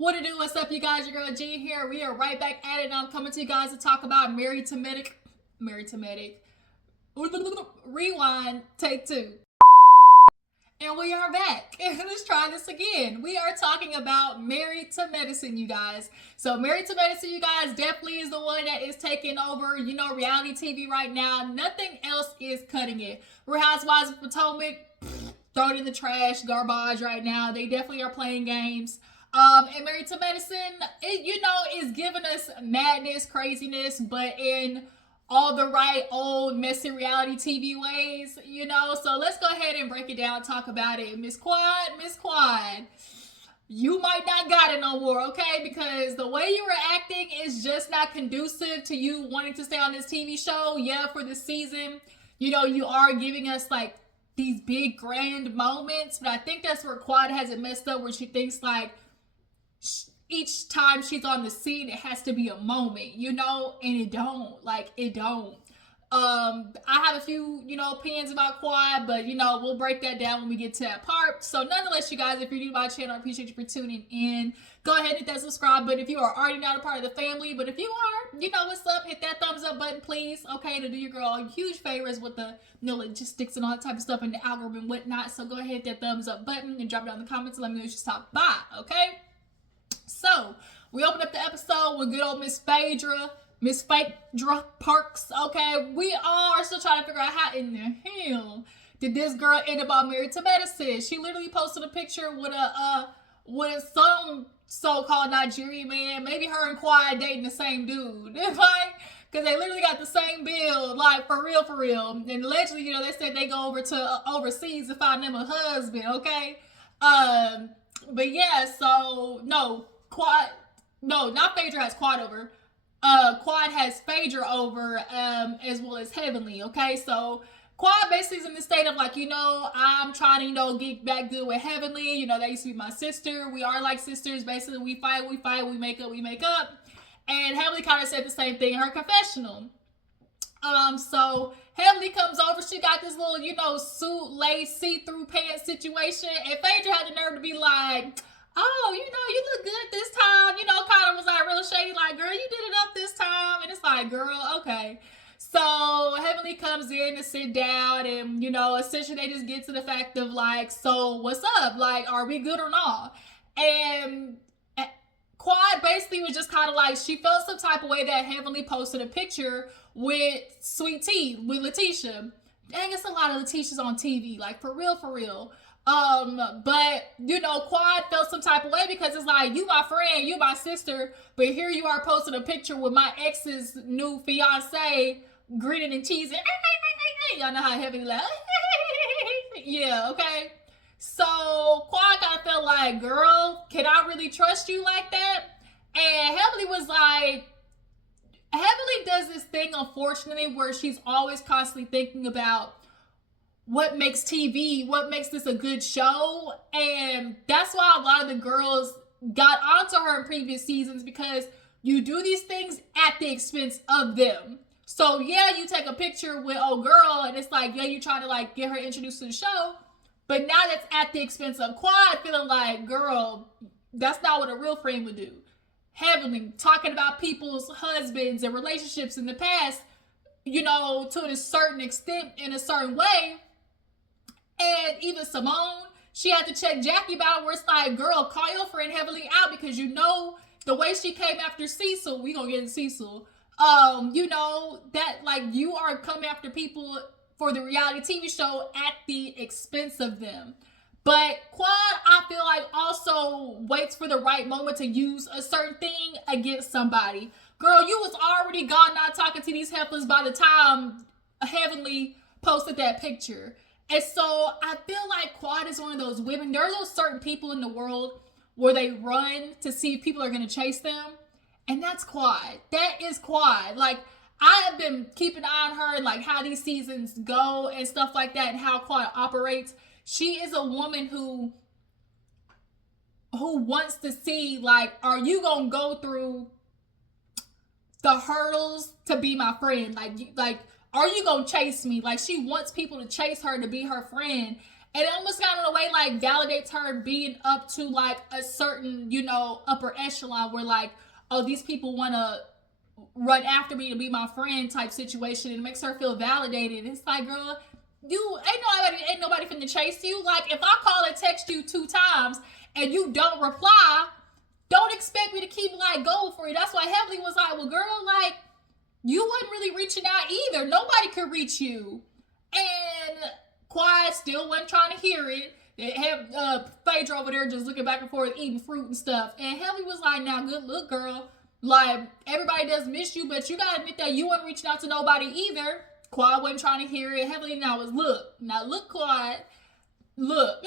What to do? What's up, you guys? Your girl G here. We are right back at it. And I'm coming to you guys to talk about Married to Medic. Rewind, take two. And we are back. Let's try this again. We are talking about Married to Medicine, you guys. So Married to Medicine, you guys, definitely is the one that is taking over, reality TV right now. Nothing else is cutting it. Real Housewives of Potomac, throw it in the trash, garbage right now. They definitely are playing games. And Married to Medicine, is giving us madness, craziness, but in all the right old messy reality TV ways, So let's go ahead and break it down, talk about it. Miss Quad, you might not got it no more, okay? Because the way you were acting is just not conducive to you wanting to stay on this TV show. Yeah, for this season, you are giving us like these big grand moments, but I think that's where Quad has it messed up, where she thinks like each time she's on the scene, it has to be a moment, and it don't. I have a few, opinions about Quad, but, we'll break that down when we get to that part. So nonetheless, you guys, if you're new to my channel, I appreciate you for tuning in. Go ahead and hit that subscribe button if you are already not a part of the family. But if you are, you know what's up. Hit that thumbs up button, please. Okay, to do your girl huge favors with the, logistics and all that type of stuff and the algorithm and whatnot. So go ahead, hit that thumbs up button and drop it down in the comments and let me know you should stop by, okay? So, we opened up the episode with good old Miss Phaedra Parks, okay? We all are still trying to figure out how in the hell did this girl end up on Married to Medicine. She literally posted a picture with some so-called Nigerian man. Maybe her and Quad dating the same dude, like, because they literally got the same build, like, for real. And allegedly, they said they go over to overseas to find them a husband, okay? But yeah, so, not Phaedra has Quad over. Quad has Phaedra over, as well as Heavenly, okay? So, Quad basically is in the state of like, I'm trying to, get back good with Heavenly. They used to be my sister. We are like sisters. Basically, we fight, we make up. And Heavenly kind of said the same thing in her confessional. So Heavenly comes over. She got this little, suit, lace, see-through pants situation. And Phaedra had the nerve to be like, oh, you look good this time. Kind of was like real shady, like, girl, you did it up this time. And it's like, girl, okay. So Heavenly comes in to sit down and, essentially they just get to the fact of like, so what's up? Like, are we good or not? And Quad basically was just kind of like, she felt some type of way that Heavenly posted a picture with Sweet Tea, with Letitia. Dang, it's a lot of Letitias on TV, like, for real. But, Quad felt some type of way because it's like, you my friend, you my sister, but here you are posting a picture with my ex's new fiance, grinning and cheesing. Y'all know how Heavenly like, yeah, okay? So, Quad kind of felt like, girl, can I really trust you like that? And Heavenly was like, Heavenly does this thing, unfortunately, where she's always constantly thinking about what makes TV, what makes this a good show. And that's why a lot of the girls got onto her in previous seasons, because you do these things at the expense of them. So yeah, you take a picture with old girl and it's like, yeah, you trying to like get her introduced to the show, but now that's at the expense of Quad feeling like, girl, that's not what a real friend would do. Heavenly talking about people's husbands and relationships in the past, to a certain extent in a certain way. And even Simone, she had to check Jackie about it, where it's like, girl, call your friend Heavenly out, because the way she came after Cecil, we gonna get into Cecil, that like you are coming after people for the reality TV show at the expense of them. But Quad, I feel like, also waits for the right moment to use a certain thing against somebody. Girl, you was already gone not talking to these heifers by the time Heavenly posted that picture. And so I feel like Quad is one of those women. There are those certain people in the world where they run to see if people are going to chase them. And that's Quad. That is Quad. Like, I have been keeping an eye on her and like how these seasons go and stuff like that and how Quad operates. She is a woman who wants to see, like, are you going to go through the hurdles to be my friend? Like, are you gonna chase me? Like, she wants people to chase her to be her friend. And it almost kind of in a way like validates her being up to like a certain, upper echelon where like, oh, these people want to run after me to be my friend type situation, and it makes her feel validated. It's like, girl, you ain't nobody finna chase you. Like, if I call and text you 2 times and you don't reply, don't expect me to keep like going for you. That's why Heavenly was like, well, girl, like, you wasn't really reaching out either. Nobody could reach you. And Quiet still wasn't trying to hear it. They have Phaedra over there just looking back and forth, eating fruit and stuff. And Heavenly was like, now, good look, girl. Like, everybody does miss you, but you gotta admit that you weren't reaching out to nobody either. Quiet wasn't trying to hear it. Heavenly now was, look, Quiet. Look.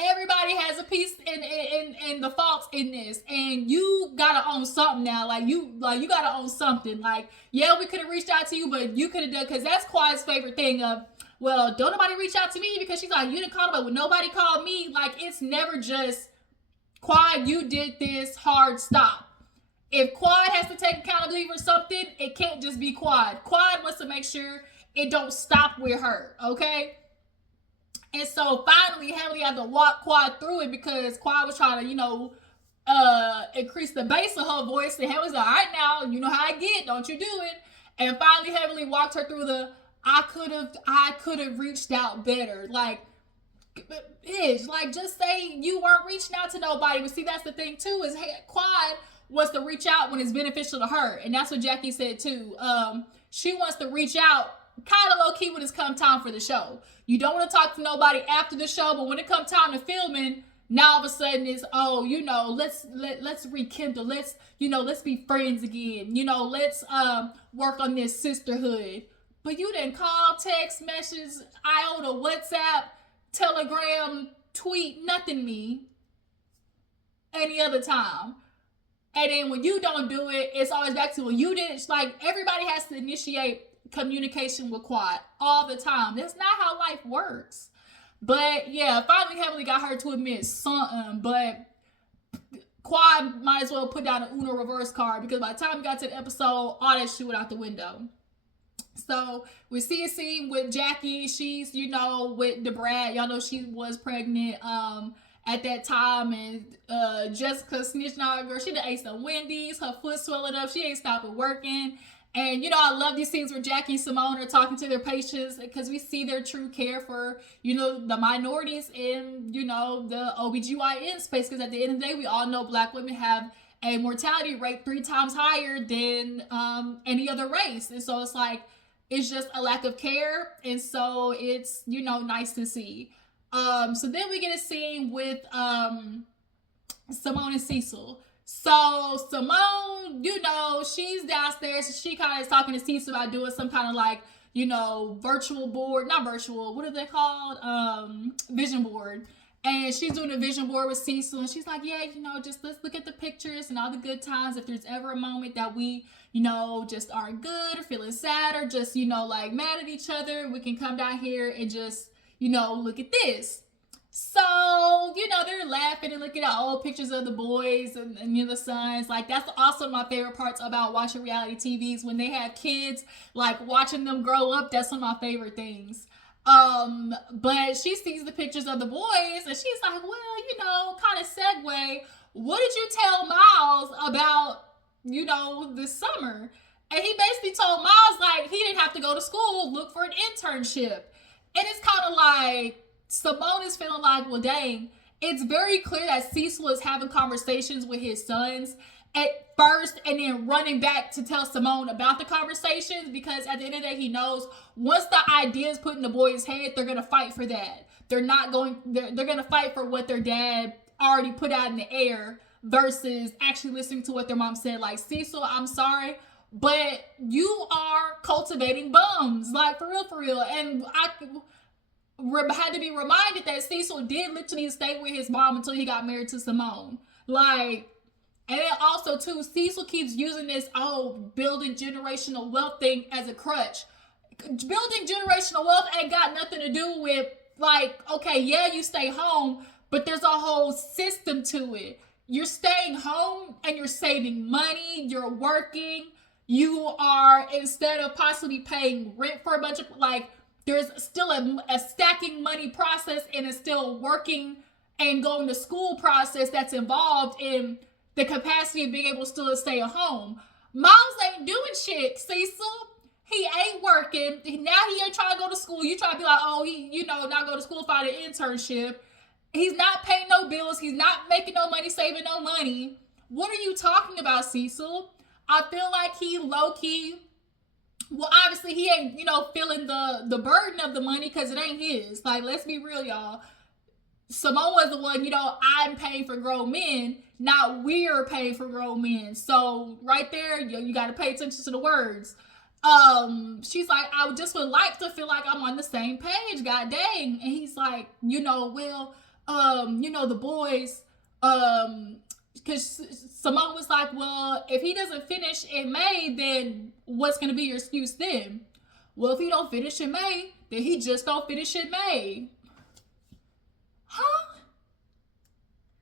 Everybody has a piece in the faults in this, and you gotta own something now. Like you gotta own something. Like, yeah, we could have reached out to you, but you could have done, because that's Quiet's favorite thing of, well, don't nobody reach out to me, because she's like, you didn't call, but when nobody called me, like, it's never just Quiet, you did this, hard stop. If Quiet has to take accountability for something, it can't just be Quiet. Quiet wants to make sure it don't stop with her, okay? And so finally, Heavenly had to walk Quiet through it, because Quiet was trying to, increase the bass of her voice. And Heavenly's like, all right, now, you know how I get, don't you do it. And finally, Heavenly walked her through the, I could have reached out better. Like, bitch, like, just say you weren't reaching out to nobody. But see, that's the thing too, is Quiet wants to reach out when it's beneficial to her. And that's what Jackie said too. She wants to reach out kind of low key when it's come time for the show. You don't want to talk to nobody after the show, but when it comes time to filming, now all of a sudden it's, oh, let's rekindle, let's be friends again, let's work on this sisterhood. But you didn't call, text, message, iota, WhatsApp, Telegram, tweet, nothing me any other time. And then when you don't do it, it's always back to when you didn't. It's like, everybody has to initiate communication with Quiet all the time. That's not how life works. But yeah, finally Heavenly got her to admit something, but Quiet might as well put down an Uno reverse card, because by the time we got to the episode, all that shit went out the window. So we see a scene with Jackie. She's, with DeBrad. Y'all know she was pregnant at that time, and Jessica snitched on her. Girl, she done ate some Wendy's. Her foot swelling up. She ain't stopping working. And, I love these scenes where Jackie and Simone are talking to their patients, because we see their true care for, the minorities in, the OBGYN space. Because at the end of the day, we all know Black women have a mortality rate 3 times higher than any other race. And so it's like, it's just a lack of care. And so it's, nice to see. So then we get a scene with Simone and Cecil. So Simone, she's downstairs, and she kind of is talking to Cecil about doing some kind of like, virtual board, not virtual, what are they called? Vision board. And she's doing a vision board with Cecil, and she's like, yeah, just let's look at the pictures and all the good times. If there's ever a moment that we, just aren't good or feeling sad or just, like mad at each other, we can come down here and just, look at this. So, they're laughing and looking at old pictures of the boys and the sons. Like, that's also my favorite parts about watching reality TVs. When they have kids, like, watching them grow up, that's one of my favorite things. But she sees the pictures of the boys, and she's like, well, kind of segue. What did you tell Miles about, this summer? And he basically told Miles, like, he didn't have to go to school, look for an internship. And it's kind of like, Simone is feeling like, well, dang, it's very clear that Cecil is having conversations with his sons at first, and then running back to tell Simone about the conversations, because at the end of the day, he knows once the idea is put in the boys' head, they're going to fight for that. They're going to fight for what their dad already put out in the air versus actually listening to what their mom said. Like, Cecil, I'm sorry, but you are cultivating bums. Like, for real. And I had to be reminded that Cecil did literally stay with his mom until he got married to Simone. Like, and then also too, Cecil keeps using this, building generational wealth thing as a crutch. Building generational wealth ain't got nothing to do with, like, okay, yeah, you stay home, but there's a whole system to it. You're staying home and you're saving money, you're working, you are, instead of possibly paying rent for a bunch of, like, there's still a stacking money process and a still working and going to school process that's involved in the capacity of being able to still stay at home. Miles ain't doing shit, Cecil. He ain't working. Now he ain't trying to go to school. You try to be like, oh, he, not go to school, find an internship. He's not paying no bills. He's not making no money, saving no money. What are you talking about, Cecil? I feel like he low-key, well, obviously he ain't, feeling the burden of the money because it ain't his. Like, let's be real, y'all. Simone was the one, I'm paying for grown men, not we're paying for grown men. So right there, you got to pay attention to the words. She's like, I just would like to feel like I'm on the same page, god dang. And he's like, the boys, because Simone was like, well, if he doesn't finish in May, then what's going to be your excuse then? Well, if he don't finish in May, then he just don't finish in May. Huh?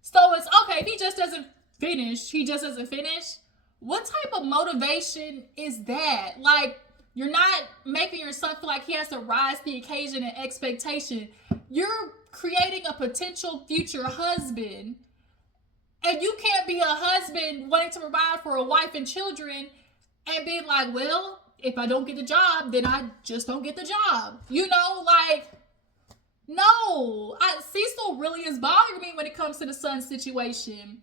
So it's okay if he just doesn't finish, What type of motivation is that? Like, you're not making your son feel like he has to rise to the occasion and expectation. You're creating a potential future husband. And you can't be a husband wanting to provide for a wife and children and being like, well, if I don't get the job, then I just don't get the job. No. Cecil really is bothering me when it comes to the son situation.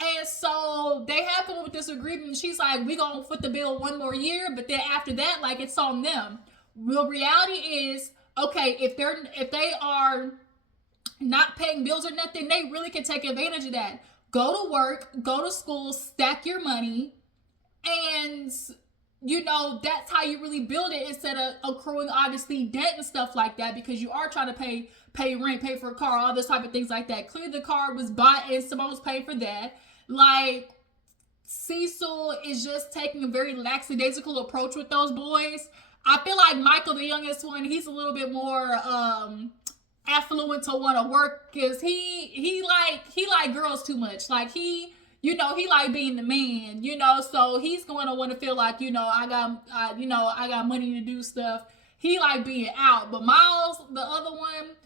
And so they have come up with this agreement. She's like, we gonna foot the bill one more year, but then after that, like, it's on them. Real reality is, okay, if they are not paying bills or nothing, they really can take advantage of that. Go to work, go to school, stack your money, and that's how you really build it instead of accruing obviously debt and stuff like that, because you are trying to pay rent, pay for a car, all those type of things like that. Clearly the car was bought and Simone's paying for that. Like, Cecil is just taking a very lackadaisical approach with those boys. I feel like Michael, the youngest one, he's a little bit more affluent to want to work, because he like girls too much. Like, he like being the man, so he's going to want to feel like, I got money to do stuff. He like being out. But Miles, the other one,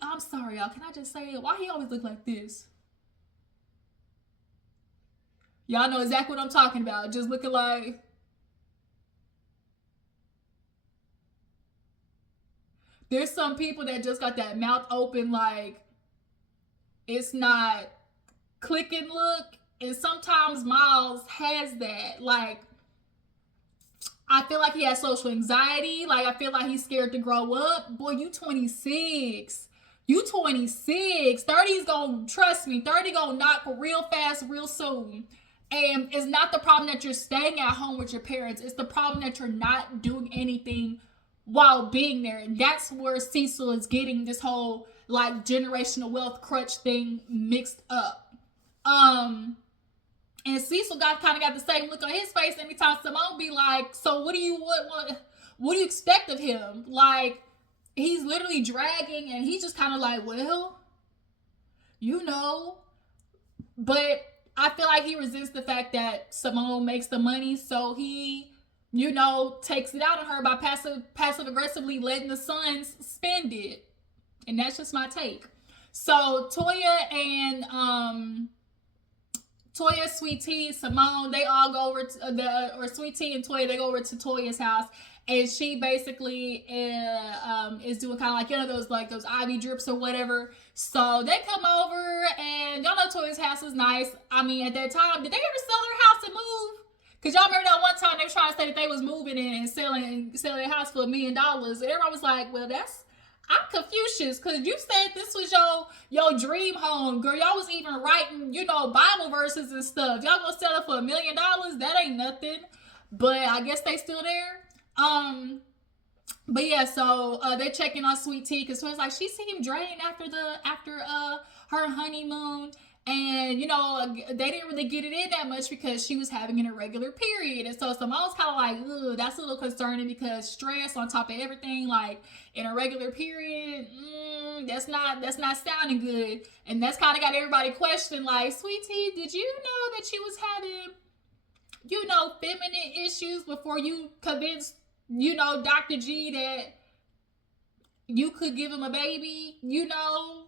I'm sorry, y'all, can I just say it? Why he always look like this? Y'all know exactly what I'm talking about. Just looking like, there's some people that just got that mouth open, like it's not clicking look. And sometimes Miles has that. Like, I feel like he has social anxiety. Like, I feel like he's scared to grow up. Boy, you 26. 30's gonna, trust me, 30 gonna knock real fast, real soon. And it's not the problem that you're staying at home with your parents. It's the problem that you're not doing anything while being there. And that's where Cecil is getting this whole, like, generational wealth crutch thing mixed up. And Cecil kind of got the same look on his face anytime Simone be like, so what do you expect of him? Like, he's literally dragging, and he's just kind of like, well, but I feel like he resents the fact that Simone makes the money, so he, takes it out on her by passive aggressively letting the sons spend it. And that's just my take. So Toya and Toya, Sweet Tea, Simone, they all go over to Sweet Tea and Toya, they go over to Toya's house, and she basically is doing kind of like, those IV drips or whatever. So they come over, and y'all know Toya's house is nice. I mean, at that time, did they ever sell their house and move? Because y'all remember that one time they were trying to say that they was moving in and selling their house for $1 million. And everyone was like, well, I'm Confucius, because you said this was your dream home, girl. Y'all was even writing, Bible verses and stuff. Y'all gonna sell it for $1 million? That ain't nothing. But I guess they still there. But yeah, so they're checking on Sweet Tea, because Toya's like, she seemed drained after her honeymoon. And, they didn't really get it in that much because she was having an irregular period. And so Simone's kind of like, ugh, that's a little concerning, because stress on top of everything, like an irregular period, that's not sounding good. And that's kind of got everybody questioning, like, Sweet Tea, did you know that she was having, feminine issues before you convinced, Dr. G that you could give him a baby, you know,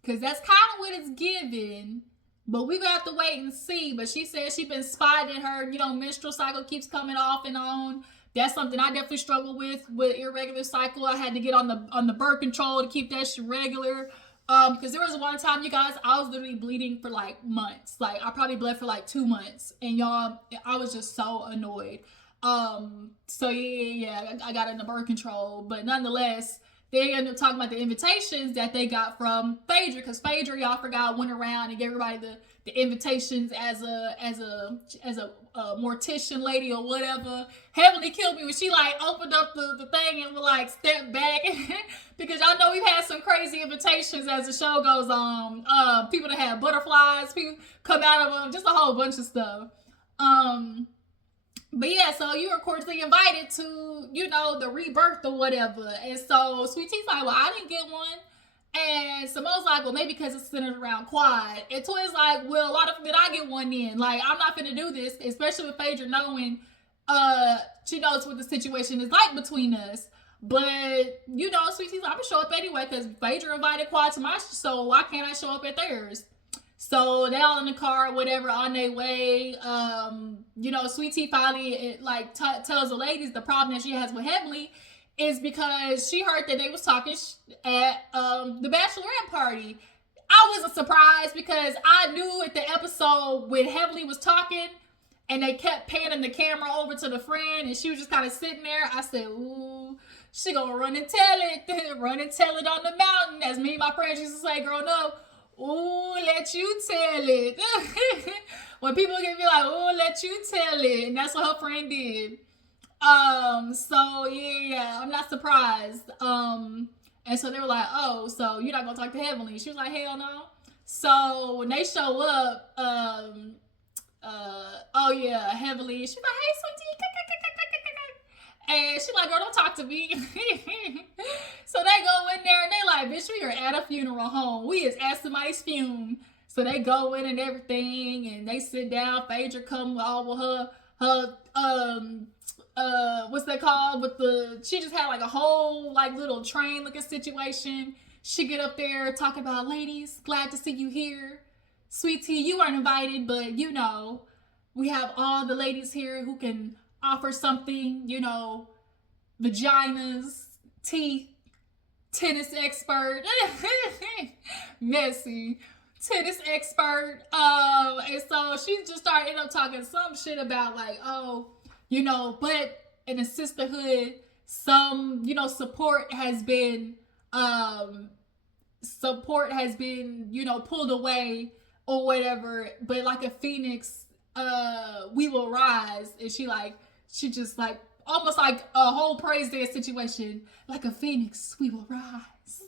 because that's kind of what it's given. But we gonna have to wait and see. But she said she been spotting her, you know, menstrual cycle keeps coming off and on. That's something I definitely struggle with irregular cycle. I had to get on the birth control to keep that shit regular. Because there was one time, you guys, I was literally bleeding for like months. Like I probably bled for like 2 months, and y'all, I was just so annoyed. So yeah, I got into birth control, but nonetheless, they ended up talking about the invitations that they got from Phaedra, because Phaedra, y'all forgot, went around and gave everybody the invitations as a mortician lady or whatever. Heavenly killed me when she like opened up the thing and was like step back because y'all know we've had some crazy invitations as the show goes on. People that have butterflies, people come out of them, just a whole bunch of stuff. But yeah, so you were cordially invited to, you know, the rebirth or whatever. And so Sweet Tea's like, well, I didn't get one. And Simone's like, well, maybe because it's centered around Quad. And Toy's like, well, why the fuck did I get one then? Like, I'm not gonna do this, especially with Phaedra knowing she knows what the situation is like between us. But, you know, Sweet Tea's like, I'm gonna show up anyway because Phaedra invited Quad to my show, so why can't I show up at theirs? So they all in the car, whatever, on their way. You know, Sweet Tea finally tells the ladies the problem that she has with Heavenly is because she heard that they was talking at the bachelorette party. I wasn't surprised because I knew at the episode when Heavenly was talking and they kept panning the camera over to the friend and she was just kind of sitting there. I said, ooh, she gonna run and tell it, run and tell it on the mountain, as me and my friends used to say growing up. Ooh, let you tell it. When people can be like, ooh, let you tell it. And that's what her friend did. So yeah, I'm not surprised. And so they were like, oh, so you're not gonna talk to Heavenly? She was like, hell no. So when they show up, oh yeah, Heavenly, she's like, hey, Sweetie. And she's like, girl, don't talk to me. So they go in there and they like, bitch, we are at a funeral home. We is at somebody's fume. So they go in and everything and they sit down. Phaedra come all with what's that called? She just had like a whole like little train looking situation. She get up there talking about, ladies, glad to see you here. Sweet Tea, you weren't invited, but you know, we have all the ladies here who can offer something, you know, vaginas, teeth, tennis expert, messy, tennis expert. And so she just started talking some shit about like, oh, you know, but in the sisterhood, some, you know, support has been, you know, pulled away or whatever. But like a phoenix, we will rise. And she just like almost like a whole praise dance situation, like a phoenix, we will rise.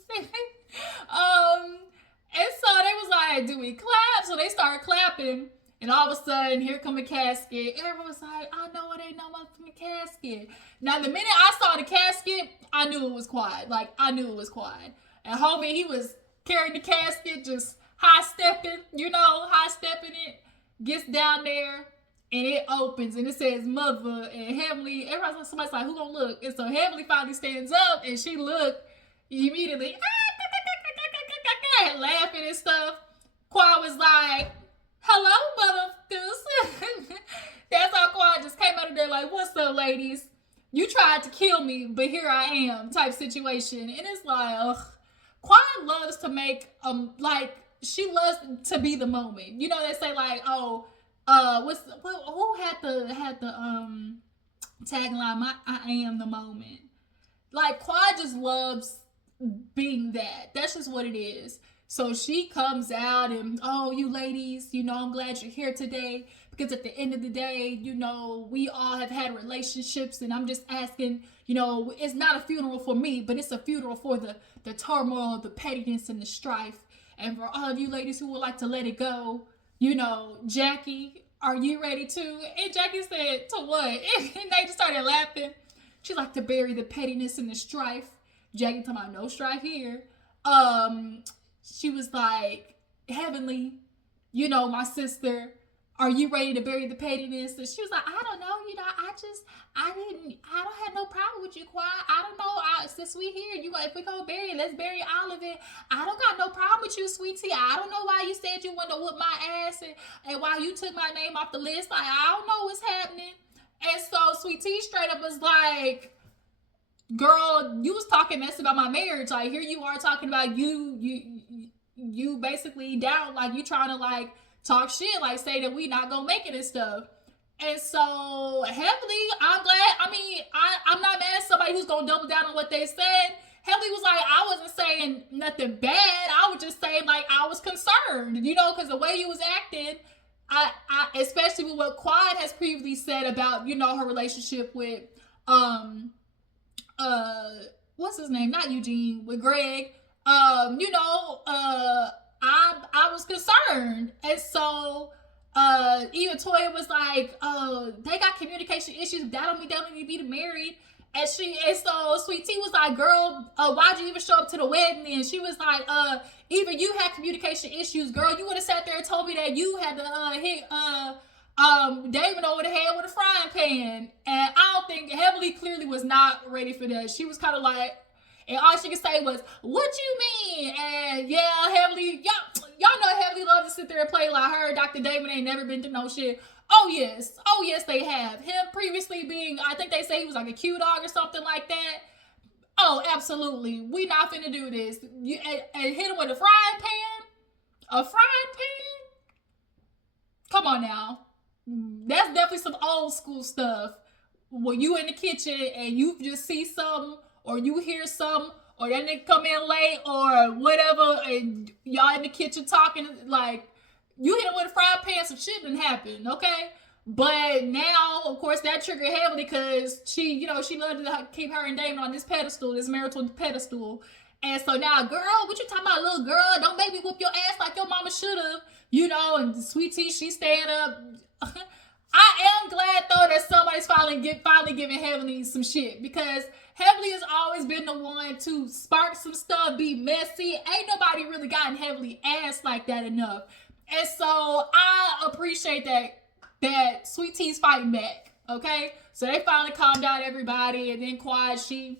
And so they was like, do we clap? So they started clapping, and all of a sudden, here come a casket. Everyone was like, I know it ain't no motherfucking casket. Now, the minute I saw the casket, I knew it was Quad. Like, I knew it was Quad. And homie, he was carrying the casket, just high-stepping it, gets down there, and it opens, and it says mother, and Heavenly, somebody's like, who gonna look? And so Heavenly finally stands up, and she looked immediately, laughing and stuff. Quad was like, hello, motherfuckers. That's how Quad just came out of there like, what's up, ladies? You tried to kill me, but here I am, type situation. And it's like, ugh. Quad loves to make, she loves to be the moment. You know, they say like, oh, who had the tagline, I am the moment. Like, Quad just loves being that. That's just what it is. So she comes out and, oh, you ladies, you know, I'm glad you're here today because at the end of the day, you know, we all have had relationships, and I'm just asking, you know, it's not a funeral for me, but it's a funeral for the turmoil, the pettiness, and the strife. And for all of you ladies who would like to let it go, you know, Jackie, are you ready to? And Jackie said, to what? And they just started laughing. She like to bury the pettiness and the strife. Jackie talking about no strife here. She was like, Heavenly, you know, my sister, are you ready to bury the pettiness? And she was like, I don't know, I don't have no problem with you, Quiet. I don't know, since we here, if we go bury it, let's bury all of it. I don't got no problem with you, sweetie. I don't know why you said you wanted to whoop my ass and why you took my name off the list. Like, I don't know what's happening. And so Sweet Tea straight up was like, girl, you was talking mess about my marriage. Like, here you are talking about you basically down, like you trying to like talk shit, like say that we not gonna make it and stuff. And so Heavenly, I'm glad. I mean, I'm not mad at somebody who's gonna double down on what they said. Heavenly was like, I wasn't saying nothing bad. I was just saying like I was concerned, because the way you was acting, I especially with what Quad has previously said about her relationship with what's his name? Not Eugene, with Greg. I was concerned. And so even Toya was like, they got communication issues, that don't mean they don't need to be married. And so Sweet Tea was like, girl, why'd you even show up to the wedding then? She was like, even you had communication issues, girl. You would have sat there and told me that you had to hit David over the head with a frying pan. And I don't think Heavenly clearly was not ready for that. She was kind of like, and all she could say was, what you mean? And yeah, Heavenly, y'all know Heavenly loves to sit there and play like her. Dr. David ain't never been through no shit. Oh yes, they have. Him previously being, I think they say he was like a Q dog or something like that. Oh, absolutely. We not finna do this. And hit him with a frying pan? A frying pan? Come on now. That's definitely some old school stuff. When you in the kitchen and you just see something, or you hear something, or that nigga come in late, or whatever, and y'all in the kitchen talking, like, you hit him with a frying pan, some shit didn't happen, okay? But now, of course, that triggered Heavenly because she loved to keep her and Damon on this pedestal, this marital pedestal. And so now, girl, what you talking about, little girl? Don't make me whoop your ass like your mama should have, and Sweet Tea, she staying up. I am glad, though, that somebody's finally giving Heavenly some shit, because Heavenly has always been the one to spark some stuff, be messy. Ain't nobody really gotten Heavenly ass like that enough. And so I appreciate that Sweet Tea's fighting back, okay? So they finally calmed down everybody, and then Quad, she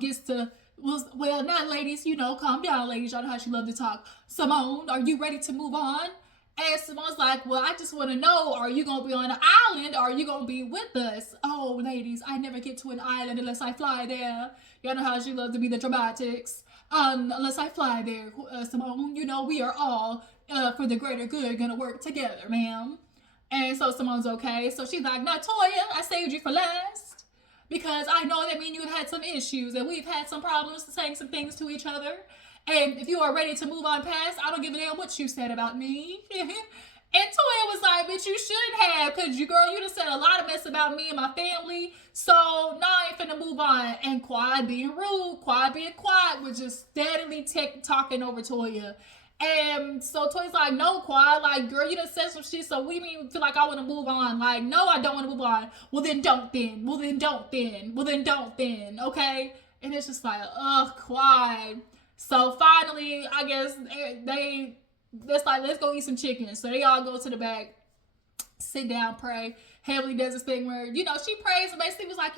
gets to, well, not ladies, calm down, ladies. Y'all know how she love to talk. Simone, are you ready to move on? And Simone's like, well, I just want to know, are you going to be on an island, or are you going to be with us? Oh, ladies, I never get to an island unless I fly there. Y'all know how she loves to be the dramatics. Unless I fly there, Simone, we are all, for the greater good, going to work together, ma'am. And so Simone's okay. So she's like, now, Toya, I saved you for last, because I know that me and you have had some issues, and we've had some problems saying some things to each other. And if you are ready to move on past, I don't give a damn what you said about me. And Toya was like, bitch, you shouldn't have, because you done said a lot of mess about me and my family. So now I ain't finna move on. And Quad being rude, Quad being quiet, was just steadily talking over Toya. And so Toya's like, no, Quad, like, girl, you done said some shit, so we mean feel like I want to move on. Like, no, I don't want to move on. Well, then don't then. Well, then don't then. Well, then don't then. Okay? And it's just like, ugh, Quad. So finally, I guess that's like, let's go eat some chicken. So they all go to the back, sit down, pray. Heavenly does this thing where, she prays and basically was like,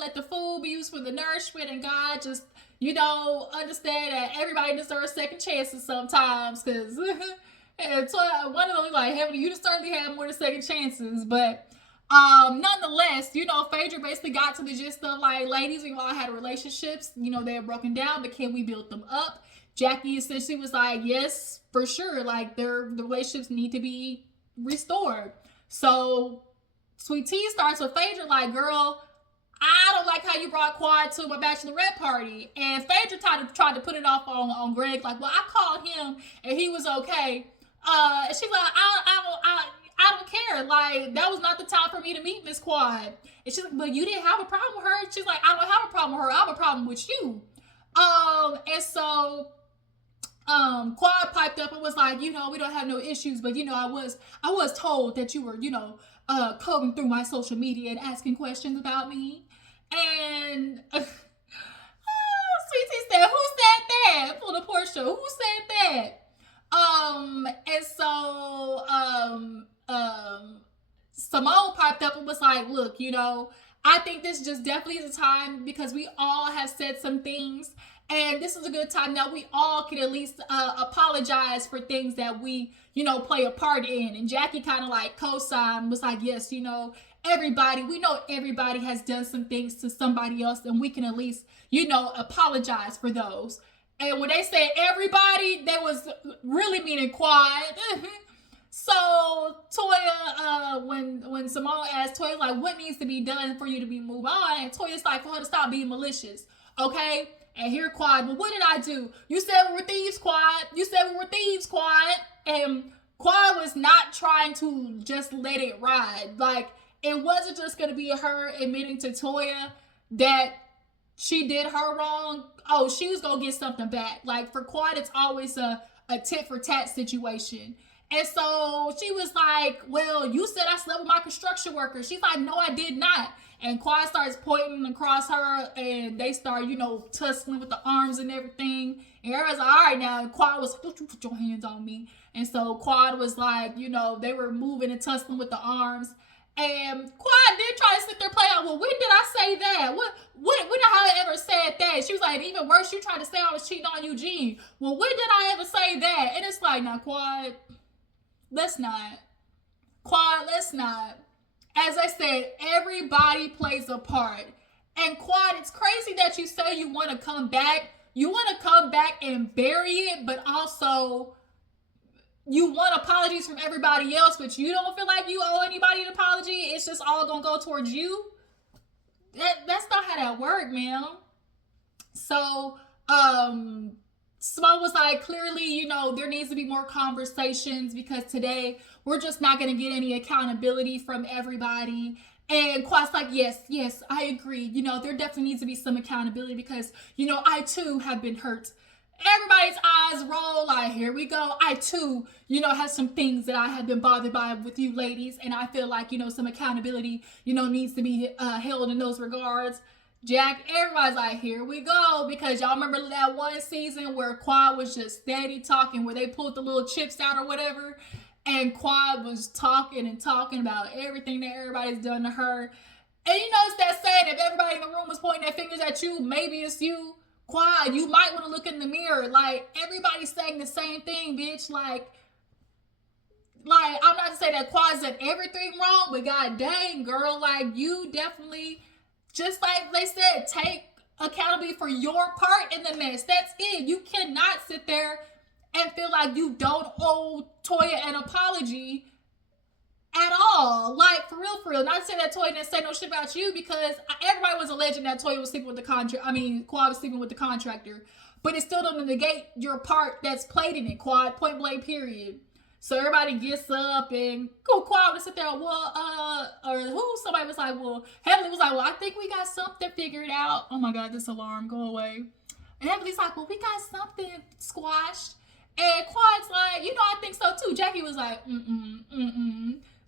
let the food be used for the nourishment, and God just, understand that everybody deserves second chances sometimes, because one of them was like, Heavenly, you just certainly have more than second chances. But nonetheless, Phaedra basically got to the gist of like, ladies, we've all had relationships, they're broken down, but can we build them up? Jackie essentially was like, yes, for sure, like the relationships need to be restored. So Sweet Tea starts with Phaedra like, girl, I don't like how you brought Quad to my bachelorette party. And Phaedra tried to put it off on Greg, like, well, I called him and he was okay. And she's like, I don't care. Like, that was not the time for me to meet Miss Quad. And she's like, but you didn't have a problem with her. She's like, I don't have a problem with her. I have a problem with you. And so Quad piped up and was like, we don't have no issues, but I was told that you were, combing through my social media and asking questions about me. And Sweet Tea said, who said that? For the Portia, who said that? And so Simone piped up and was like, look, I think this just definitely is a time because we all have said some things. And this is a good time that we all can at least apologize for things that we, play a part in. And Jackie kind of like co-signed, was like, yes, we know everybody has done some things to somebody else, and we can at least, apologize for those. And when they said everybody, they was really meaning Quad. So Toya, when Simone asked Toya, like, what needs to be done for you to be moved on? And Toya's like, for her to stop being malicious, okay? And here Quad, well, what did I do? You said we were thieves, Quad. You said we were thieves, Quad. And Quad was not trying to just let it ride. Like, it wasn't just going to be her admitting to Toya that she did her wrong. Oh, she was going to get something back. Like, for Quad, it's always a tit for tat situation. And so she was like, well, you said I slept with my construction worker. She's like, no, I did not. And Quad starts pointing across her, and they start, tussling with the arms and everything. And everybody's like, all right now. And Quad was, don't you put your hands on me. And so Quad was like, they were moving and tussling with the arms. And Quad did try to sit there play out, well, when did I say that? When did I ever said that? She was like, even worse, you tried to say I was cheating on Eugene. Well, when did I ever say that? And it's like, now, Quad, let's not. Quad, let's not. As I said, everybody plays a part. And Quad, it's crazy that you say you want to come back. You want to come back and bury it, but also you want apologies from everybody else, but you don't feel like you owe anybody an apology. It's just all going to go towards you. That's not how that works, man. So, Simone was like, clearly, there needs to be more conversations because today we're just not going to get any accountability from everybody. And Quad's like, yes, I agree. There definitely needs to be some accountability because, I too have been hurt. Everybody's eyes roll like, here we go. I too, have some things that I have been bothered by with you ladies. And I feel like, some accountability, needs to be held in those regards. Jack, everybody's like, here we go. Because y'all remember that one season where Quad was just steady talking, where they pulled the little chips out or whatever. And Quad was talking about everything that everybody's done to her. And it's that saying, if everybody in the room was pointing their fingers at you, maybe it's you. Quad, you might want to look in the mirror. Like, everybody's saying the same thing, bitch. Like, I'm not to say that Quad said everything wrong, but god dang, girl, like, you definitely, just like they said, take accountability for your part in the mess. That's it. You cannot sit there and feel like you don't owe Toya an apology at all. Like, for real. Not to say that Toya didn't say no shit about you, because everybody was alleging that Toya was sleeping with the Quad was sleeping with the contractor. But it still doesn't negate your part that's played in it, Quad, point blank, period. So everybody gets up and Quad would sit there, somebody was like, well, Heavenly was like, well, I think we got something figured out. Oh my God, this alarm, go away. And Heavenly's like, well, we got something squashed. And Quad's like, I think so too. Jackie was like,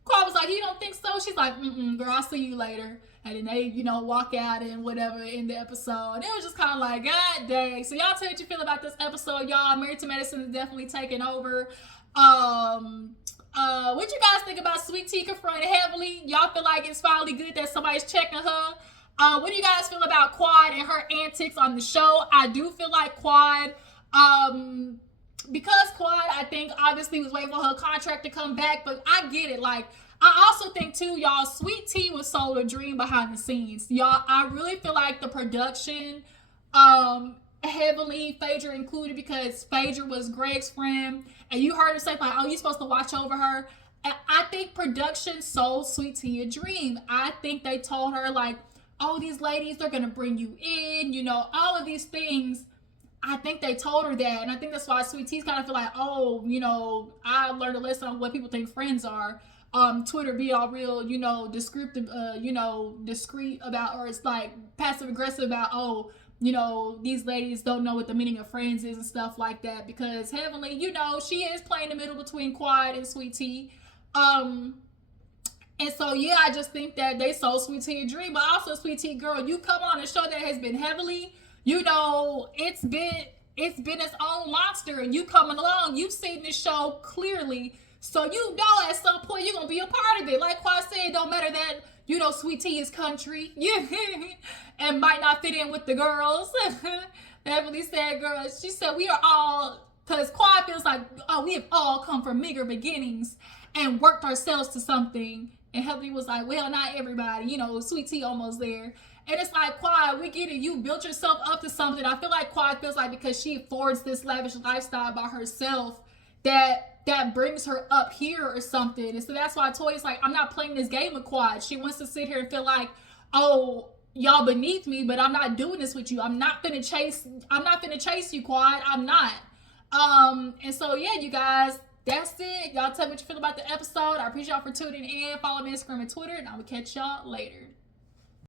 Quad was like, you don't think so? She's like, girl, I'll see you later. And then they, walk out and whatever in the episode. And it was just kind of like, god dang. So y'all tell me what you feel about this episode, y'all. Married to Medicine is definitely taking over. What you guys think about Sweet Tea confronting Heavenly? Y'all feel like it's finally good that somebody's checking her? What do you guys feel about Quad and her antics on the show? I do feel like Quad, because Quad, I think, obviously was waiting for her contract to come back, but I get it. Like, I also think, too, y'all, Sweet Tea was sold a dream behind the scenes. Y'all, I really feel like the production, heavily, Phaedra included, because Phaedra was Greg's friend, and you heard her say, like, oh, you're supposed to watch over her. And I think production sold Sweet Tea a dream. I think they told her, like, oh, these ladies, they're going to bring you in, all of these things. I think they told her that, and I think that's why Sweet Tea's kind of feel like, oh, I learned a lesson on what people think friends are. Twitter be all real, descriptive, discreet about, or it's like passive aggressive about, oh, these ladies don't know what the meaning of friends is and stuff like that, because Heavenly, she is playing the middle between Quad and Sweet Tea. And so, yeah, I just think that they sold Sweet Tea a dream, but also, Sweet Tea, girl, you come on a show that has been heavily, it's been its own monster, and you coming along, you've seen this show clearly So you know at some point you're gonna be a part of it. Like Quad said, it don't matter that, you know, Sweet Tea is country. Yeah. And might not fit in with the girls. That really sad girl. She said we are all, because Quad feels like, oh, we have all come from meager beginnings and worked ourselves to something. And Heavenly was like, well, not everybody. You know, Sweet Tea almost there. And it's like, Quad, we get it. You built yourself up to something. I feel like Quad feels like because she affords this lavish lifestyle by herself, that brings her up here or something. And so that's why Toya's like, I'm not playing this game with Quad. She wants to sit here and feel like, oh, y'all beneath me, but I'm not doing this with you. I'm not gonna chase you, Quad. I'm not. And so yeah, you guys, that's it. Y'all tell me what you feel about the episode. I appreciate y'all for tuning in. Follow me on Instagram and Twitter, and I will catch y'all later.